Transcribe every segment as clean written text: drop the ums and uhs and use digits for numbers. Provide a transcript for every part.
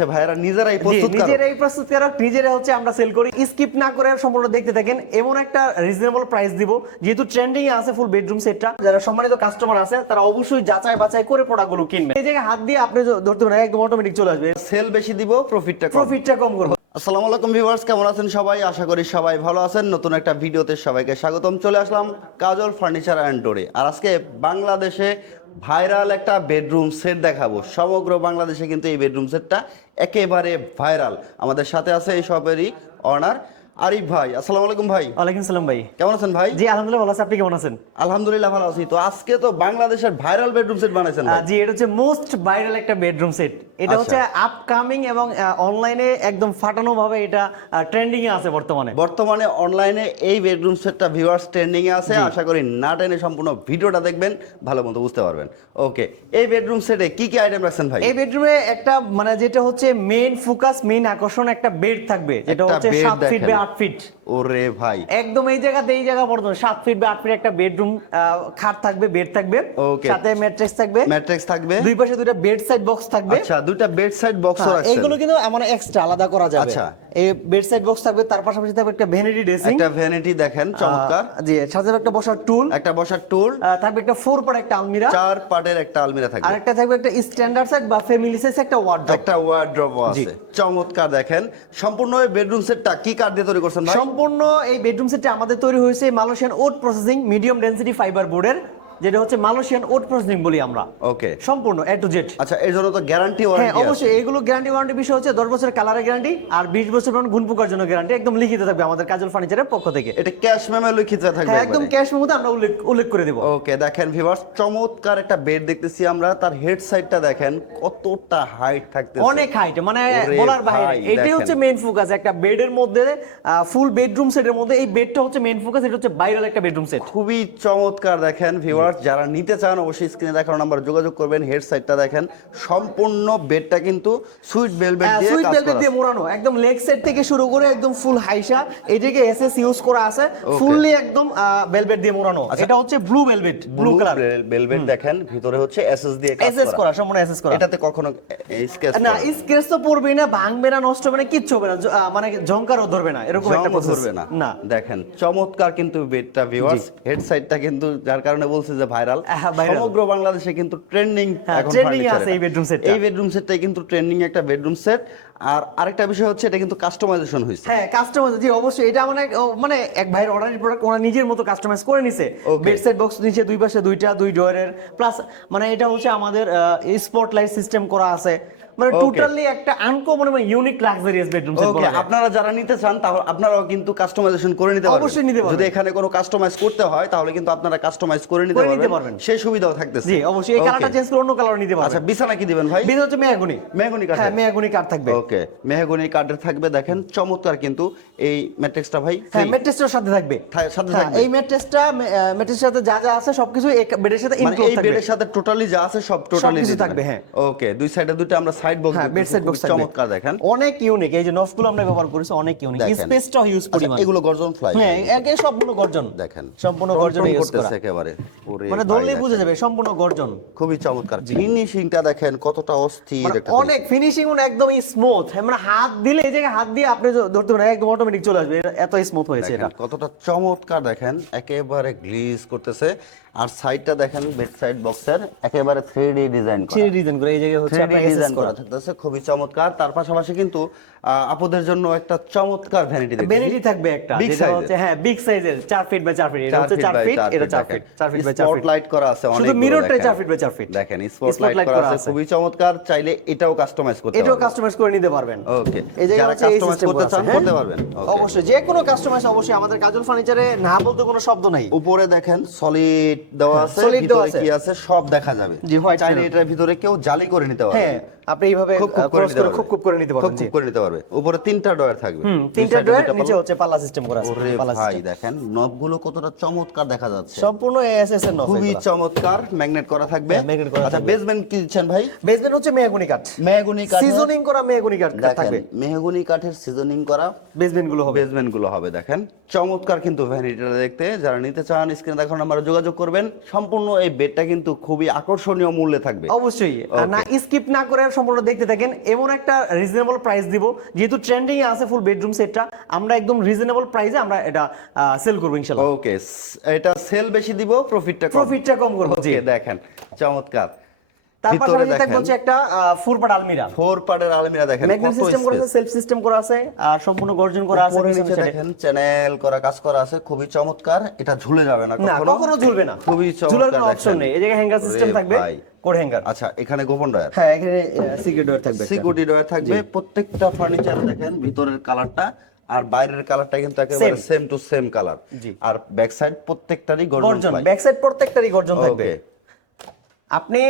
ভাইরা নিজেরাই প্রস্তুতকারক নিজেরা হচ্ছে আমরা সেল করি। স্কিপ না করে সম্পূর্ণ দেখতে থাকেন। এমন একটা রিজনেবল প্রাইস দিব, যেহেতু ট্রেন্ডিং এ আছে ফুল বেডরুম সেটটা। যারা সম্মানিত কাস্টমার আছে তারা অবশ্যই যাচাই বাছাই করে প্রোডাক্টগুলো কিনবেন। এই জায়গায় হাত দিয়ে আপনি ধরতে পারেন, একদম অটোমেটিক চলে আসবে। সেল বেশি দিব, প্রফিটটা কম করব। আসসালামু আলাইকুম ভিউয়ার্স, কেমন আছেন সবাই? আশা করি সবাই ভালো আছেন। নতুন একটা ভিডিওতে সবাইকে স্বাগতম। চলে আসলাম কাজল ফার্নিচার অ্যান্ড ডোরে। আর আজকে বাংলাদেশে ভাইরাল একটা বেডরুম সেট দেখাবো। সমগ্র বাংলাদেশে কিন্তু এই বেডরুম সেটটা একেবারে ভাইরাল। আমাদের সাথে আছে এই শপেরই অনার আরিফ ভাই। আসসালামু আলাইকুম ভাই। ওয়ালাইকুম সালাম ভাই, কেমন আছেন ভাই? জি আলহামদুলিল্লাহ ভালো আছি, আপনি কেমন আছেন? আলহামদুলিল্লাহ ভালো আছি। তো আজকে তো বাংলাদেশের ভাইরাল বেডরুম সেট বানাইছেন ভাই। জি, এটা হচ্ছে মোস্ট ভাইরাল একটা বেডরুম সেট। এটা হচ্ছে আপকামিং এবং অনলাইনে একদম ফাটানো ভাবে এটা ট্রেন্ডিং এ আছে বর্তমানে অনলাইনে এই বেডরুম সেটটা ভিউয়ার্স ট্রেন্ডিং এ আছে। আশা করি না টেনে সম্পূর্ণ ভিডিওটা দেখবেন, ভালো মতো বুঝতে পারবেন। ওকে, এই বেডরুম সেটে কি কি আইটেম রাখছেন ভাই? এই বেডরুমে একটা যেটা হচ্ছে মেইন ফোকাস, মেইন আকর্ষণ একটা বেড থাকবে, যেটা হচ্ছে 7 ফিট বাই 8 ফিট। ওরে ভাই, একদম এই জায়গা পর্যন্ত 7 ফিট বাই 8 ফিট একটা বেডরুম, খাট থাকবে, বেড থাকবে, সাথে ম্যাট্রেস থাকবে, দুই পাশে দুটো বেড সাইড বক্স থাকবে। আচ্ছা, দুটো বেড সাইড বক্স রাখছেন। এইগুলো কিন্তু মানে এক্সট্রা আলাদা করা যাবে। আচ্ছা, এই বেড সাইড বক্স থাকবে, তার পাশাপাশি থাকবে একটা ভ্যানিটি ড্রেসিং, একটা ভ্যানিটি দেখেন চমৎকার। জি, সাথে একটা বসার টুল, থাকবে একটা 4 পার্ট একটা আলমিরা, 4 পার্টের একটা আলমিরা থাকবে, আর একটা থাকবে একটা স্ট্যান্ডার্ড সাইজ বা ফ্যামিলি সাইজ একটা ওয়ার্ড্রপ আছে। চমৎকার দেখেন। সম্পূর্ণ এই বেডরুম সেটটা কি কাঠ দিয়ে তৈরি করছেন ভাই? সম্পূর্ণ এই বেডরুম সেটটা আমাদের তৈরি হয়েছে Malaysian would processing medium density fibre বোর্ডের, যেটা হচ্ছে মালয়েশিয়ান উড প্রসেসিং বলি আমরা। ওকে, সম্পূর্ণ এ টু জেড। আচ্ছা, এর জন্য তো গ্যারান্টি ওয়ারেন্টি আছে? হ্যাঁ, অবশ্যই। এগুলো গ্যারান্টি ওয়ারেন্টি বিষয় হচ্ছে 10 বছরের কালারের গ্যারান্টি আর 20 বছর গুণ পোকার জন্য গ্যারান্টি, একদম লিখিত থাকবে আমাদের কাজল ফার্নিচারের পক্ষ থেকে। এটা ক্যাশ মেমো লিখিত থাকবে? হ্যাঁ, একদম ক্যাশ মেমোতে আমরা উল্লেখ করে দেব। ওকে, দেখেন ভিউয়ার্স, চমৎকার একটা বেড দেখতেছি আমরা। তার হেড সাইডটা দেখেন কতটা হাইট থাকতেছে, অনেক হাইট, বলার বাইরে। এটাই হচ্ছে মেইন ফোকাস একটা বেডের মধ্যে, ফুল বেডরুম সেটের মধ্যে এই বেডটা হচ্ছে মেইন ফোকাস। এটা হচ্ছে ভাইরাল একটা বেডরুম সেট, খুবই চমৎকার। দেখেন ভিউয়ার্স, যারা নিতে চান অবশ্যই স্ক্রিনে দেখানো নাম্বার যোগাযোগ করবেন। হেড সাইডটা দেখেন, সম্পূর্ণ বেডটা কিন্তু সুইট ভেলভেট দিয়ে মোড়ানো, একদম লেগ সাইড থেকে শুরু করে একদম ফুল হাইসা এটাকে এসএস ইউজ করা আছে, ফুললি একদম ভেলভেট দিয়ে মোড়ানো। এটা হচ্ছে ব্লু কালার ভেলভেট। দেখেন ভিতরে হচ্ছে এসএস দিয়ে এসএস করা, সম্পূর্ণ এসএস করা। এটাতে কখনো স্ক্র্যাচ না, স্ক্র্যাচ তো পড়বে না, ভাঙবে না, নষ্ট হবে না, কিচ্ছু হবে না, ঝংকারও ধরবে না, এরকম একটা প্রসেস ধরবে না। দেখেন চমৎকার কিন্তু বেডটা ভিউয়ার্স। হেড সাইডটা কিন্তু যার কারণে বলছে যে ভাইরাল। সমগ্র বাংলাদেশে কিন্তু ট্রেন্ডিং আছে এই বেডরুম সেট। এই বেডরুম সেটটাই কিন্তু ট্রেন্ডিং একটা বেডরুম সেট। আর আরেকটা বিষয় হচ্ছে এটা কিন্তু কাস্টমাইজেশন হয়েছে। হ্যাঁ, কাস্টমাইজ, জি অবশ্যই। এটা এক ভাইয়ের অর্ডারের প্রোডাক্ট, ওনার নিজের মতো কাস্টমাইজ করে নিছে। বেড সাইড বক্স নিচে দুই পাশে দুই ডোরের, প্লাস এটা হচ্ছে আমাদের স্পটলাইট সিস্টেম করা আছে। টোটালি একটা uncommon unique luxurious bedroom set. Okay, আপনারা যারা নিতে চান তাহলে আপনারাও কিন্তু কাস্টমাইজেশন করে নিতে পারবেন। অবশ্যই নিতে পারবেন। যদি এখানে কোনো কাস্টমাইজ করতে হয় তাহলে কিন্তু আপনারা কাস্টমাইজ করে নিতে পারবেন। সেই সুবিধাও থাকতেছে। জি অবশ্যই, এই কালারটা চেঞ্জ করে অন্য কালার নিতে পারবেন। আচ্ছা, বিছানা কি দিবেন ভাই? বিছানা হচ্ছে মেহগনি কাঠ। হ্যাঁ, মেহগনি কাঠ থাকবে। ওকে, মেহগনি কাঠের থাকবে। দেখেন চমৎকার কিন্তু এই ম্যাট্রেসটা ভাই। হ্যাঁ, ম্যাট্রেসটার সাথে থাকবে। এই ম্যাট্রেসের সাথে যা আছে সবকিছু এই বেডের সাথে ইনক্লুড থাকবে। এই বেডের সাথে টোটালি যা আছে সব টোটালি থাকবে। হ্যাঁ, ওকে, দুই সাইডে দুটো আমরা সাইড বক্স চমৎকার দেখেন, অনেক ইউনিক। এই যে নফগুলো আমরা ব্যবহার করেছি, অনেক ইউনিক, স্পেসটাও ইউজ করি। এগুলো গর্জন ফ্লাই। হ্যাঁ, একে সবগুলো গর্জন। দেখেন সম্পূর্ণ গর্জন ইউজ করা একেবারে, ধরলেই বোঝা যাবে সম্পূর্ণ গর্জন। খুবই চমৎকার। ফিনিশিংটা দেখেন কতটা অস্থির, অনেক ফিনিশিং, একদম স্মুথ। হাত দিলে এই জায়গায় হাত দিয়ে আপনি ধরতে পারেন, একদম অটোমেটিক চলে আসবে, এত স্মুথ হয়েছে এটা। কতটা চমৎকার দেখেন, একেবারে গ্লিজ করতেছে। আর সাইডটা দেখেন, বেড সাইড বক্সের একেবারে 3D ডিজাইন করে এই জায়গায় হচ্ছে আপনারা ডিজাইন করা থাকতেছে, খুবই চমৎকার। তার পাশাপাশি কিন্তু আপুদের জন্য একটা চমৎকার ভ্যানিটি থাকবে একটা, যেটা হচ্ছে হ্যাঁ বিগ সাইজের 4 ফিট বাই 4 ফিট। এটা হচ্ছে 4 ফিট, এটা 4 feet, 4 feet by 4 feet. Spotlight করা আছে অনেক, শুধু মিররটাই 4 ফিট বাই 4 ফিট। দেখেন স্পটলাইট করা আছে, খুবই চমৎকার। চাইলে এটাও কাস্টমাইজ করে নিতে পারবেন। ওকে, এই জায়গায় যারা কাস্টমাইজ করতে চান করতে পারবেন। অবশ্যই যে কোনো কাস্টমাইজ, অবশ্যই আমাদের কাজল ফার্নিচারে না বলতে কোনো শব্দ নাই। উপরে দেখেন সলিড দেওয়া আছে, ভিতরে কি আছে সব দেখা যাবে। চাইলে এটার ভিতরে কেউ জালি করে নিতে পারবে। হ্যাঁ, আপনি এইভাবে খুব করে নিতে পারবেন। খুব করে নিতে পারবে। উপরে 3টা ডয়ার থাকবে, 3টা ডয়ার, নিচে হচ্ছে পাল্লা সিস্টেম করা আছে। ভাই দেখেন নবগুলো কতটা চমৎকার দেখা যাচ্ছে, সম্পূর্ণ এসএস এর নব, খুবই চমৎকার। ম্যাগনেট করা থাকবে। আচ্ছা, বেসমেন্ট কি দিচ্ছেন ভাই? বেসমেন্ট হচ্ছে মেহগনি কাঠ, সিজনিং করা মেহগনি কাঠ থাকবে। মেহগনি কাঠের সিজনিং করা বেসমেন্ট গুলো হবে। দেখেন চমৎকার কিন্তু ভ্যানিটিটা দেখতে। যারা নিতে চান স্ক্রিনে দেখানো নাম্বারে যোগাযোগ করবেন। সম্পূর্ণ এই বেডটা কিন্তু খুবই আকর্ষণীয় মূল্যে থাকবে। অবশ্যই না, স্কিপ না করে সম্পূর্ণ দেখতে থাকেন। এমন একটা রিজনেবল প্রাইস দিব, যেহেতু ট্রেন্ডিং এ আছে ফুল বেডরুম সেটটা, আমরা একদম রিজনেবল প্রাইসে আমরা এটা সেল করব ইনশাআল্লাহ। ওকে, এটা সেল বেশি দিব, প্রফিটটা কম করব। জি, দেখেন চমৎকার। তার ভিতরে পাশাপাশি থাকবে দেখেন হচ্ছে একটা 4 পার্ট আলমিরা, 4 পার্টের আলমিরা দেখেন, ম্যাগনেট কত সিস্টেম করা আছে, স্পেস। সেলফ সিস্টেম করা আছে, আর সম্পূর্ণ গর্জন করা আছে। উপরে পিছনে নিচে side এ। দেখেন চ্যানেল করা, কাজ করা আছে, খুবই চমৎকার। এটা ঝুলে যাবে না না, কখনো ঝুলবে না, খুবই ঝুলার চমৎকার কোনো অপশন দেখেন। নেই। এই জায়গায় হ্যাঙ্গার সিস্টেম ওরে থাকবে, ভাই। Code hanger. আচ্ছা, এখানে গোপন ডয়ার, হ্যাঁ, এখানে সিক্রেট ডোর থাকবে, সিকিউরিটি ডয়ার থাকবে। প্রত্যেকটা ফার্নিচার দেখেন ভিতরের কালারটা আর বাইরের কালারটা কিন্তু একেবারে সেম টু সেম কালার। আর ব্যাক সাইড প্রত্যেকটারই গর্জন, ব্যাক সাইড প্রত্যেকটারই গর্জন থাকবে। আপনি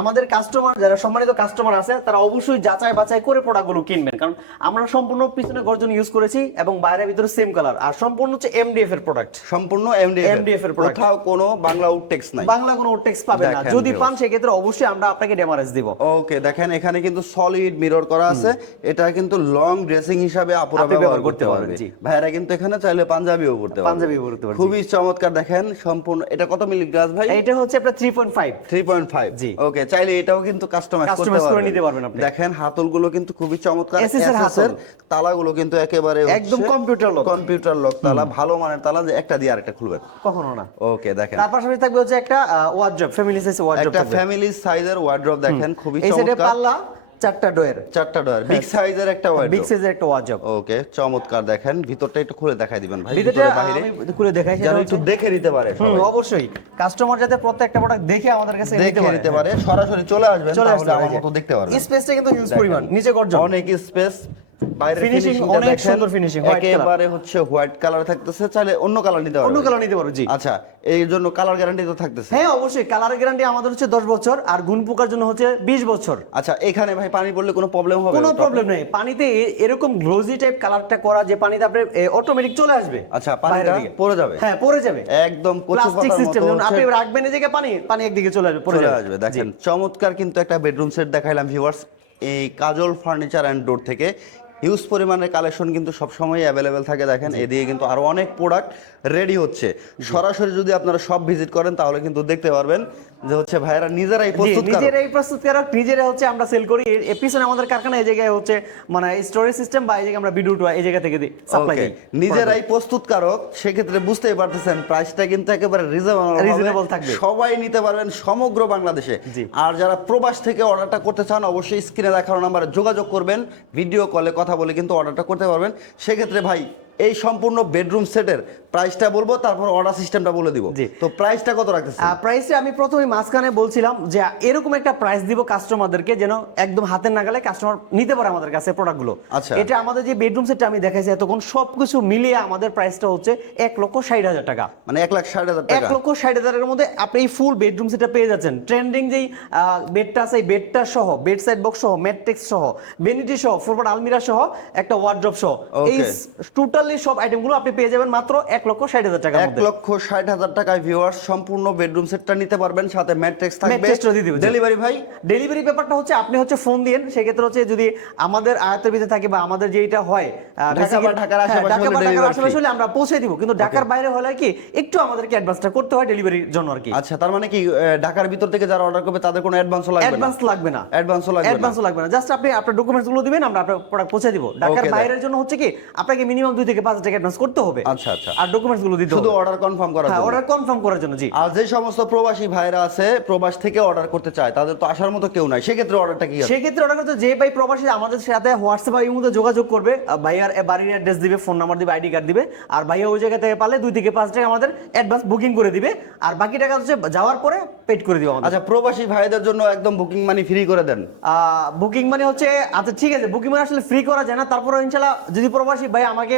আমাদের কাস্টমার, যারা সম্মানিত কাস্টমার আছে, তারা অবশ্যই যাচাই বাছাই করে প্রোডাক্টগুলো কিনবেন, কারণ আমরা সম্পূর্ণ পিছনে গর্জন ইউজ করেছি এবং বাইরের ভিতরে সেম কালার, আর সম্পূর্ণ হচ্ছে এমডিএফ এর প্রোডাক্ট, সম্পূর্ণ এমডিএফ এর প্রোডাক্ট। কোথাও কোনো বাংলা আউটটেক্স নাই, বাংলা কোনো টেক্স পাবেন না। যদি পান সেক্ষেত্রে অবশ্যই আমরা আপনাকে ডেমারেজ দিব। ওকে, দেখেন এখানে কিন্তু সলিড মিরর করা আছে। এটা কিন্তু লং ড্রেসিং হিসাবে আপুরা ব্যবহার করতে পারবে। ভাইরা কিন্তু এখানে চাইলে পাঞ্জাবিও করতে পারবে। খুবই চমৎকার। দেখেন সম্পূর্ণ, এটা কত মিলি গ্লাস ভাই? এটা হচ্ছে আপনার 3.5। 3.5। জি, ওকে, চাইলে এটাও কিন্তু কাস্টমাইজ করে নিতে পারবেন আপনি। দেখেন হাতলগুলো কিন্তু খুবই চমৎকার, এসএস তালাগুলো কিন্তু একেবারে একদম কম্পিউটার লক তালা, ভালো মানের তালা, যে একটা দিয়ে আরেকটা খুলবেন কখনো না। ওকে, দেখেন তার পাশাপাশি থাকবে হচ্ছে একটা ওয়ার্ড্রপ, ফ্যামিলি সাইজ ওয়ার্ড্রপ, একটা ফ্যামিলি সাইজের ওয়ার্ড্রপ দেখেন, খুবই এই সাইডে চমৎকার। পাল্লা, চারটা ডয়ার, বিগ সাইজের একটা ওয়ার্ড্রপ, বিগ সাইজের একটা ওয়ার্ড্রপ। ওকে, চমৎকার। দেখেন ভিতরটা একটু খুলে দেখাই দিবেন ভাই, ভিতরে বাইরে আমি খুলে দেখাই, যেন একটু দেখে নিতে পারে সবাই। অবশ্যই কাস্টমার যাতে প্রত্যেকটা প্রোডাক্ট দেখে আমাদের কাছে নিতে পারে, সরাসরি চলে আসবেন, তাহলে আমার মতো দেখতে পারবেন। স্পেসটা কিন্তু হিউজ পরিমাণ, নিচে গর্জন, অনেক স্পেস, বাইরে ফিনিশিং অনেক সুন্দর, ফিনিশিং একেবারে হচ্ছে হোয়াইট কালার থাকতেছে, চাইলে অন্য কালার নিতে পারো। জি, আচ্ছা, এই জন্য কালার গ্যারান্টি তো থাকতেছে? হ্যাঁ, অবশ্যই কালার গ্যারান্টি আমাদের হচ্ছে 10 বছর, আর গুণ পোকার জন্য হচ্ছে 20 বছর। আচ্ছা, এখানে ভাই পানি পড়লে কোনো প্রবলেম হবে? কোনো প্রবলেম নেই, পানিতে এরকম গ্লোজি টাইপ কালারটা করা, যে পানিতে আপনি অটোমেটিক চলে আসবে। আচ্ছা, পানিটা পড়ে যাবে? হ্যাঁ, পড়ে যাবে, একদম প্লাস্টিক সিস্টেম, আপনি রাখবেন এই জায়গায়, পানি একদিকে চলে আসবে, পড়ে যাবে। দেখেন চমৎকার কিন্তু একটা বেডরুম সেট দেখাইলাম ভিউয়ার্স, এই কাজল ফার্নিচার অ্যান্ড ডোর থেকে। হিউজ পরিমাণের কালেকশন কিন্তু সবসময় অ্যাভেলেবেল থাকে। দেখেন এদিকে কিন্তু আরো অনেক প্রোডাক্ট রেডি হচ্ছে। সরাসরি যদি আপনারা সব ভিজিট করেন তাহলে কিন্তু দেখতে পারবেন যে হচ্ছে ভাইরা নিজেরাই প্রস্তুতকারক, নিজেরা হচ্ছে আমরা সেল করি। এর পিছনে আমাদের কারখানা, এই জায়গায় হচ্ছে মানে স্টোরেজ সিস্টেম, বা এই জায়গায় আমরা বিদ্যুৎ এই জায়গা থেকে সাপ্লাই দিই। নিজেরাই প্রস্তুতকারক, সেক্ষেত্রে বুঝতেই পারতেছেন প্রাইসটা কিন্তু একেবারে রিজনেবল থাকবে, সবাই নিতে পারবেন সমগ্র বাংলাদেশে। আর যারা প্রবাস থেকে অর্ডারটা করতে চান, অবশ্যই স্ক্রিনে দেখানো নাম্বারে যোগাযোগ করবেন, ভিডিও কলে কথা বলে কিন্তু অর্ডারটা করতে পারবেন। সেক্ষেত্রে ভাই এই সম্পূর্ণ বেডরুম সেটের প্রাইসটা বলবো, তারপর অর্ডার সিস্টেমটা বলে দিব। তো প্রাইসটা কত রাখতেছেন? প্রাইসটা আমি প্রথমে মাঝখানে বলছিলাম যে এরকম একটা প্রাইস দিব কাস্টমারদেরকে, যেন একদম হাতের নাগালে কাস্টমার নিতে পারে আমাদের কাছে প্রোডাক্টগুলো। আচ্ছা, এটা আমাদের যে বেডরুম সেটটা আমি দেখাইছি এতক্ষণ, সবকিছু মিলিয়ে আমাদের প্রাইসটা হচ্ছে 1,60,000 টাকা, মানে 1,60,000 টাকা। 1,60,000 মধ্যে আপনি এই ফুল বেডরুম সেটটা পেয়ে যাচ্ছেন। ট্রেন্ডিং যেই বেডটা আছে, এই বেডটা সহ, বেড সাইড বক্স সহ, ম্যাট্রিক্স সহ, ভ্যানিটি সহ, ফোরপার্ট আলমিরা সহ, একটা ওয়ার্ড্রপ সহ, এই টোটালি সব আইটেমগুলো আপনি পেয়ে যাবেন মাত্র 1,60,000 টাকা। 1,60,000 টাকায় ভিউয়ার্স সম্পূর্ণ বেডরুম সেটটা নিতে পারবেন, সাথে ম্যাট্রিক্স থাকবে। ডেলিভারি ভাই, ডেলিভারি ব্যাপারটা হচ্ছে আপনি হচ্ছে ফোন দিন, সেক্ষেত্রে হচ্ছে যদি আমাদের আয়ত্তের ভিতরে থাকে বা আমাদের যেটা হয় ঢাকার আশেপাশে হলে আমরা পৌঁছে দিব, কিন্তু ঢাকার বাইরে হলে কি একটু আমাদেরকে অ্যাডভান্সটা করতে হয় ডেলিভারির জন্য আর কি। আচ্ছা, তার মানে কি ঢাকার ভিতর থেকে যারা অর্ডার করবে তাদের কোনো অ্যাডভান্সও লাগবে না? অ্যাডভান্সও লাগবে না, জাস্ট আপনি আপনার ডকুমেন্টসগুলো দিবেন, আমরা আপনার প্রোডাক্ট পৌঁছে দিব। ঢাকার বাইরের জন্য হচ্ছে কি আপনাকে মিনিমাম 2 থেকে 5 টাকা অ্যাডভান্স করতে হবে। আচ্ছা, আর ডকুমেন্টসগুলো দিতে হবে শুধু অর্ডার কনফার্ম করার জন্য। অর্ডার কনফার্ম করার জন্য। জি, আর যে সমস্ত প্রবাসী ভাইরা আছে প্রবাস থেকে অর্ডার করতে চায়, তাদের তো আসার মতো কেউ নাই, সেক্ষেত্রে অর্ডারটা কি? সেক্ষেত্রে অর্ডার করতে যে ভাই প্রবাসী আমাদের সাথে হোয়াটসঅ্যাপ এই মধ্যে যোগাযোগ করবে, ভাইয়ার বাড়ির অ্যাড্রেস দিবে, ফোন নাম্বার দিবে, আইডি কার্ড দিবে, আর ভাইয়া ওই জায়গা থেকে পারলে 2 থেকে 5 টাকা আমাদের অ্যাডভান্স বুকিং করে দিবে, আর বাকি টাকা হচ্ছে যাওয়ার পরে পেড করে দিব আমাদের। আচ্ছা, প্রবাসী ভাইদের জন্য একদম বুকিং মানি ফ্রি করে দেন? বুকিং মানি হচ্ছে, আচ্ছা ঠিক আছে, বুকিং মানি আসলে ফ্রি করা যায় না, তারপরে ইনশাআল্লাহ যদি প্রবাসী ভাই আমাকে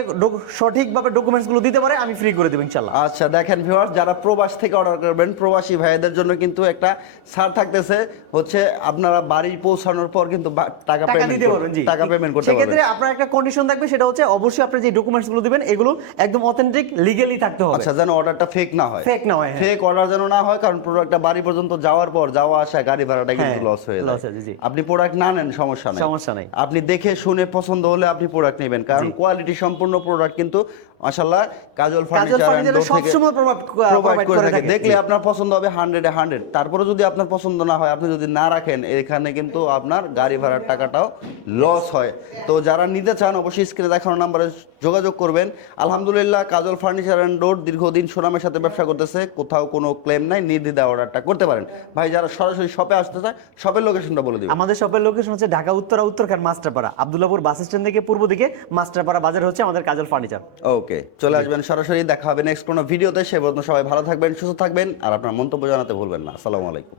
সঠিকভাবে ডকুমেন্টসগুলো দিতে পারে আমি ফ্রি করে দেব ইনশাআল্লাহ। আচ্ছা, দেখেন ভিউয়ার্স, যারা প্রবাস থেকে অর্ডার করবেন প্রবাসী ভাইদের জন্য কিন্তু একটা ছাড় থাকতেছে, হচ্ছে আপনারা বাড়ি পৌঁছানোর পর কিন্তু টাকা দিতে পারবেন। জি, টাকা পেমেন্ট করতে পারবেন। সেক্ষেত্রে আপনার একটা কন্ডিশন থাকবে, সেটা হচ্ছে অবশ্যই আপনি যে ডকুমেন্টসগুলো দিবেন এগুলো একদম অথেন্টিক লিগ্যালি থাকতে হবে। আচ্ছা, যেন অর্ডারটা ফেক না হয়। ফেক অর্ডার যেন না হয়, কারণ প্রোডাক্টটা বাড়ি পর্যন্ত যাওয়ার পর যাওয়া আসা গাড়ি ভাড়াটা কিন্তু লস হয়ে যায়। আপনি প্রোডাক্ট না নেন সমস্যা নাই, আপনি দেখে শুনে পছন্দ হলে আপনি প্রোডাক্ট নেবেন, কারণ কোয়ালিটি সম্পূর্ণ প্রোডাক্ট কিন্তু মাশাআল্লাহ কাজল ফার্নিচার কাজল এন্ড ফার্নিচার ডোর থেকে সবসময় প্রোভাইড করে থাকে। দেখলে জি। আপনার পছন্দ হবে 100-এ 100। তারপরে যদি আপনার পছন্দ না হয়, আপনি যদি না রাখেন, এখানে কিন্তু আপনার গাড়ি ভাড়ার টাকাটাও লস হয়। তো যারা নিতে চান অবশ্যই স্ক্রিনে দেখানো নাম্বারে যোগাযোগ করবেন। আলহামদুলিল্লাহ কাজল ফার্নিচার এন্ড ডোর দীর্ঘদিন সুনামের সাথে ব্যবসা করতেছে, কোথাও কোনো ক্লেম নাই, নির্দ্বিধায় অর্ডারটা করতে পারেন। ভাই যারা সরাসরি শপে আসতে চায়, শপের লোকেশনটা বলে দিবেন। আমাদের শপের লোকেশন হচ্ছে ঢাকা উত্তরখান মাস্টারপাড়া, আব্দুল্লাহপুর বাস স্ট্যান্ড থেকে পূর্ব দিকে মাস্টারপাড়া বাজার হচ্ছে আমাদের কাজল ফার্নিচার। ওকে, চলে আসবেন সরাসরি, দেখা হবে নেক্সট কোনো ভিডিওতে। সে পর্যন্ত সবাই ভালো থাকবেন, সুস্থ থাকবেন, আর আপনার মন্তব্য জানাতে ভুলবেন না। আসসালামু আলাইকুম।